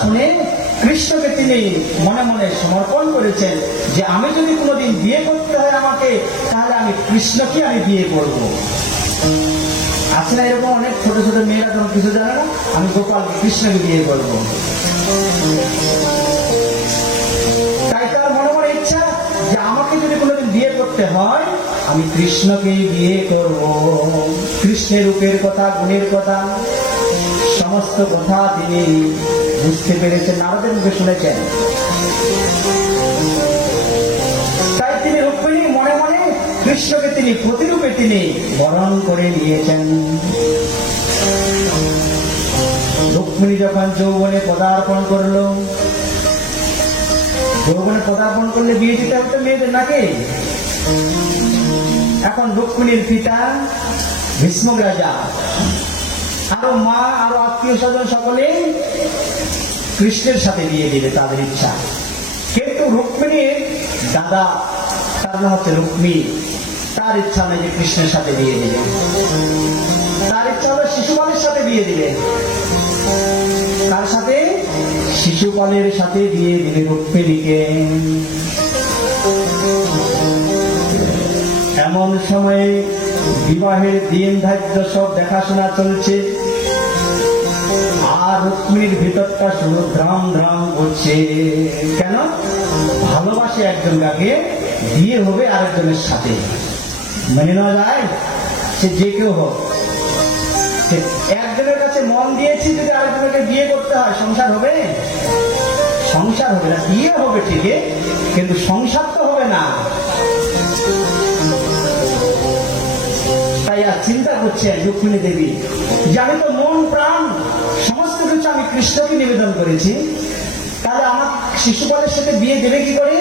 শুনে কৃষ্ণকে তিনি মনে মনে সমর্পণ করেছেন যে আমি যদি কোনোদিন বিয়ে করতে হয় আমাকে, তাহলে আমি কৃষ্ণকে আমি বিয়ে করব। আছে না এরকম অনেক ছোট ছোট মেয়েরা যখন কিছু জানে না, আমি গোপালকে কৃষ্ণকে বিয়ে করব। তাই তার মনে মনে ইচ্ছা যে আমাকে যদি কোনোদিন বিয়ে করতে হয় আমি কৃষ্ণকে বিয়ে করব। কৃষ্ণের রূপের কথা, গুণের কথা, সমস্ত কথা তিনি বুঝতে পেরেছেন, নারদের মুখে শুনেছেন। তাই তিনি রুক্মিণী মনে মনে কৃষ্ণকে তিনি প্রতিরূপে তিনি বরণ করে নিয়েছেন। রুক্মিণী যখন যৌবনে পদার্পণ করলো, যৌবনে পদার্পণ করলে বিয়ে দিতে হতো মেয়েদের নাকি। এখন রুক্মিণীর পিতা ভীষ্মক রাজা, আরো মা, আরো আত্মীয় স্বজন সকলে কৃষ্ণের সাথে বিয়ে দিবে তাদের ইচ্ছা। কিন্তু রুক্মিণীর দাদা, তার নাম হচ্ছে রুক্মী, তার ইচ্ছা নেই যে কৃষ্ণের সাথে বিয়ে দিবে। তার ইচ্ছা হলো শিশুপালের সাথে বিয়ে দিবে। তার সাথে শিশুপালের সাথে বিয়ে দিবে রুক্মিণীকে। এমন সময়ে বিবাহের দিন ধার্য সব দেখাশোনা চলছে, আর রুক্মিণীর ভিতরটা শুধু ধ্রাম ধ্রাম করছে। কেন? ভালোবাসে একজন কাকে, বিয়ে হবে আরেকজনের সাথে। মেনে নেওয়া যায়? সে যে কেউ হোক, একজনের কাছে মন দিয়েছি, যদি আরেকজনকে বিয়ে করতে হয় সংসার হবে? সংসার হবে না। বিয়ে হবে ঠিকই, কিন্তু সংসার তো হবে না। তাই আর চিন্তা করছেন রুক্মিণী দেবী যে আমি তো মন প্রাণ সমস্ত কিছু আমি কৃষ্ণকে নিবেদন করেছি, তাহলে আমার শিশুপালের সাথে বিয়ে দেবে কি করে?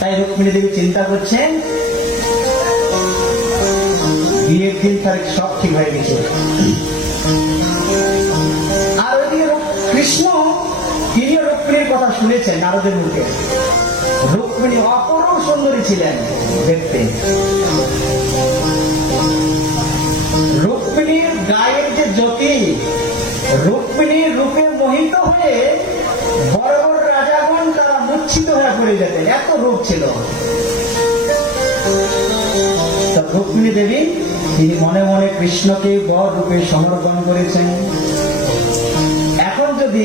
তাই রুক্মিণী দেবী চিন্তা করছেন। বিয়ের দিন তারিখ সব ঠিক হয়ে গেছে। আর ওইদিকে কৃষ্ণ তিনিও রুক্মিণীর কথা শুনেছেন নারদের মুখে। রুক্মিণী অপরূপ সুন্দরী ছিলেন দেখতে। রুক্মিণীর গায়ের যে জ্যোতি, রুক্মিণীর রূপে মোহিত হয়ে বড় বড় রাজাগণ তারা মূর্ছিত হয়ে পড়ে যেতেন, এত রূপ ছিল। রুক্মিণী দেবী তিনি মনে মনে কৃষ্ণকে বর রূপে সমর্পণ করেছেন। এখন যদি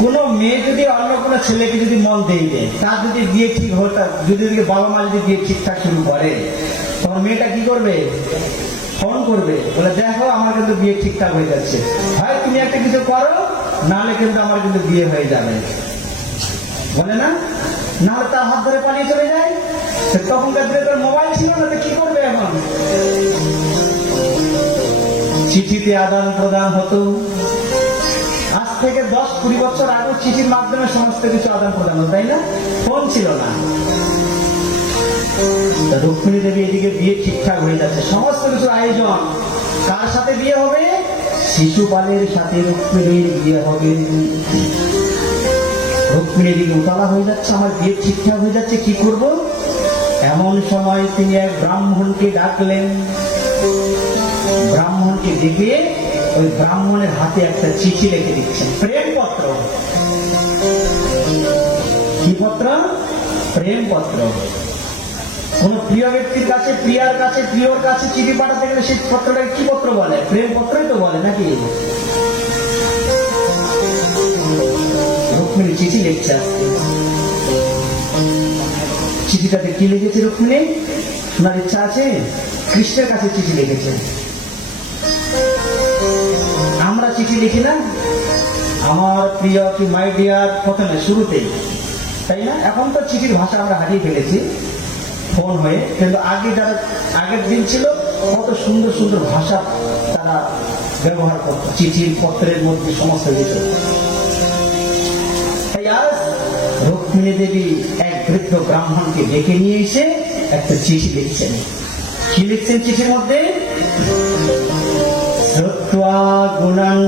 কোন মেয়ে যদি অন্য কোনো ছেলেকে যদি মন দিয়ে দেয়, তার যদি বিয়ে ঠিক হতো, যদি বাবা মা যদি বিয়ে ঠিকঠাক শুরু করে, তখন মেয়েটা কি করবে? ফোন করবে, বলে দেখো আমার কিন্তু বিয়ে ঠিকঠাক হয়ে যাচ্ছে, হয় তুমি একটা কিছু করো, নাহলে কিন্তু আমার কিন্তু বিয়ে হয়ে যাবে, বলে না? নাহলে তার হাত ধরে পালিয়ে চলে যায়। তখনকার দিনে তোর মোবাইল ছিল না, তো কি করবে? এখন চিঠিতে আদান প্রদান হতো। আজ থেকে 10-20 বছর আগে চিঠির মাধ্যমে সমস্ত কিছু আদান প্রদান হতো, তাই না? ফোন ছিল না। রুক্মিণী দেবী এদিকে বিয়ে ঠিকঠাক হয়ে যাচ্ছে, সমস্ত কিছু আয়োজন। কার সাথে বিয়ে হবে? শিশুপালের সাথে রুক্মিণীর বিয়ে হবে। রুক্মিণী দিকে উতলা হয়ে যাচ্ছে, আমার বিয়ে ঠিকঠাক হয়ে যাচ্ছে, কি করব? এমন সময় তিনি এক ব্রাহ্মণকে ডাকলেন। ব্রাহ্মণকে ডেকে ওই ব্রাহ্মণের হাতে একটা চিঠি লিখে দিচ্ছেন, প্রেমপত্র। কি পত্র? প্রেমপত্র। কোন প্রিয় ব্যক্তির কাছে, প্রিয়ার কাছে, প্রিয়র কাছে চিঠি পাঠাতে গেলে সেই পত্রটাকে কি পত্র বলে? প্রেমপত্রই তো বলে নাকি? রুক্মিণী চিঠি লিখছে। চিঠিটাতে কি লিখেছে রুক্মিণী? শোনার ইচ্ছা আছে? কৃষ্ণের কাছে চিঠি লিখেছে। আমরা চিঠি লিখি না, আমার প্রিয় কি মাই ডিয়ার প্রথমে শুরুতেই, তাই না? এখন তো চিঠির ভাষা আমরা হারিয়ে ফেলেছি ফোন হয়ে, কিন্তু আগে যারা আগের দিন ছিল কত সুন্দর সুন্দর ভাষা তারা ব্যবহার করত চিঠির পত্রের মধ্যে সমস্ত কিছু। তাই আজ রুক্মিণী দেবী এক বৃদ্ধ ব্রাহ্মণকে ডেকে নিয়ে এসে একটা চিঠি লিখছেন। কি লিখছেন চিঠির মধ্যে? শ্রুত্বা গুণাং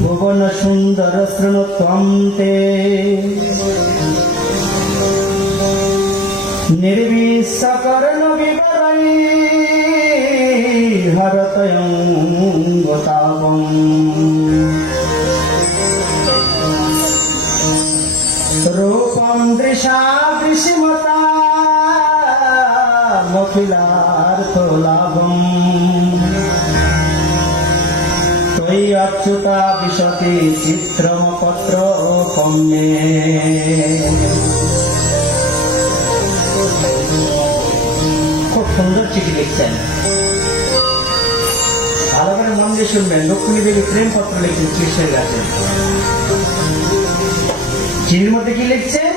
ভুবন সুন্দর শৃণু ত্বং তে নির্বিশ্বকর্ণ বিবরৈ হরতয়ং গোতাবং। সাদৃশমতা মখিলার তোলাবম তৈ অচ্যুতা বিশতি চিত্রম পত্র কম্যে। খুব সুন্দর চিঠি লিখছেন, ভালো করে মন দিয়ে শুনবেন। রুক্মিণী দেবী প্রেম পত্র লিখছেন কৃষ্ণের কাছে। চিঠির মধ্যে কি লিখছেন?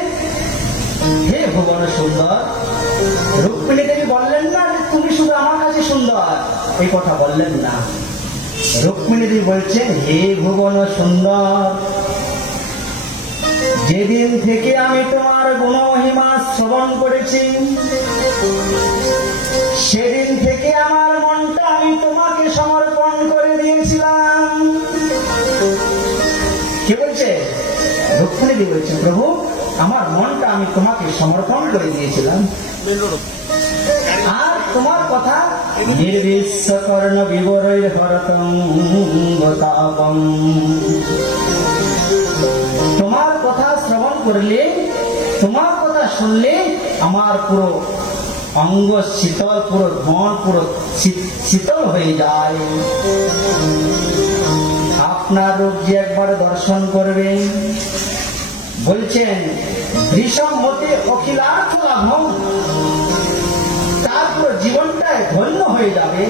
হে ভুবন সুন্দর। রুক্মিণী দেবী বললেন না তুমি শুধু আমার কাছে সুন্দর, এই কথা বললেন না। রুক্মিণী দেবী বলছেন হে ভুবন সুন্দর, যেদিন থেকে আমি তোমার গুণ মহিমা শ্রবণ করেছি সেদিন থেকে আমার মনটা আমি তোমাকে সমর্পণ করে দিয়েছিলাম। কে বলছে? রুক্মিণী দেবী বলছে প্রভু আমার মনটা আমি তোমাকে সমর্পণ করে দিয়েছিলাম, আর তোমার কথা নির্বিশ্বকর্ণ বিবরৈর হরতং গতাপং, তোমার কথা শ্রবণ করলে, তোমার কথা শুনলে আমার পুরো অঙ্গ শীতল, পুরো মন পুরো শীতল হয়ে যায়। আপনার রূপ যে একবার দর্শন করবেন, বলছেন বিষম হতে অখিলার্থ লাভম, তার পুরো জীবনটাই ধন্য হয়ে যাবে,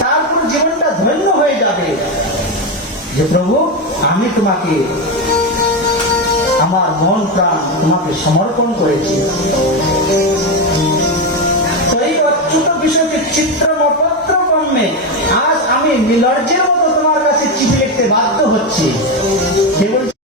তার পুরো জীবনটা ধন্য হয়ে যাবে যে প্রভু আমি তোমাকে আমার মন প্রাণ তোমাকে সমর্পণ করেছি। তো এই অচ্যুত বিষয়কে চিত্রমপত্র কর্মে আজ আমি নির্লজ্জের মতো তোমার কাছে চিঠি লিখতে বাধ্য হচ্ছি।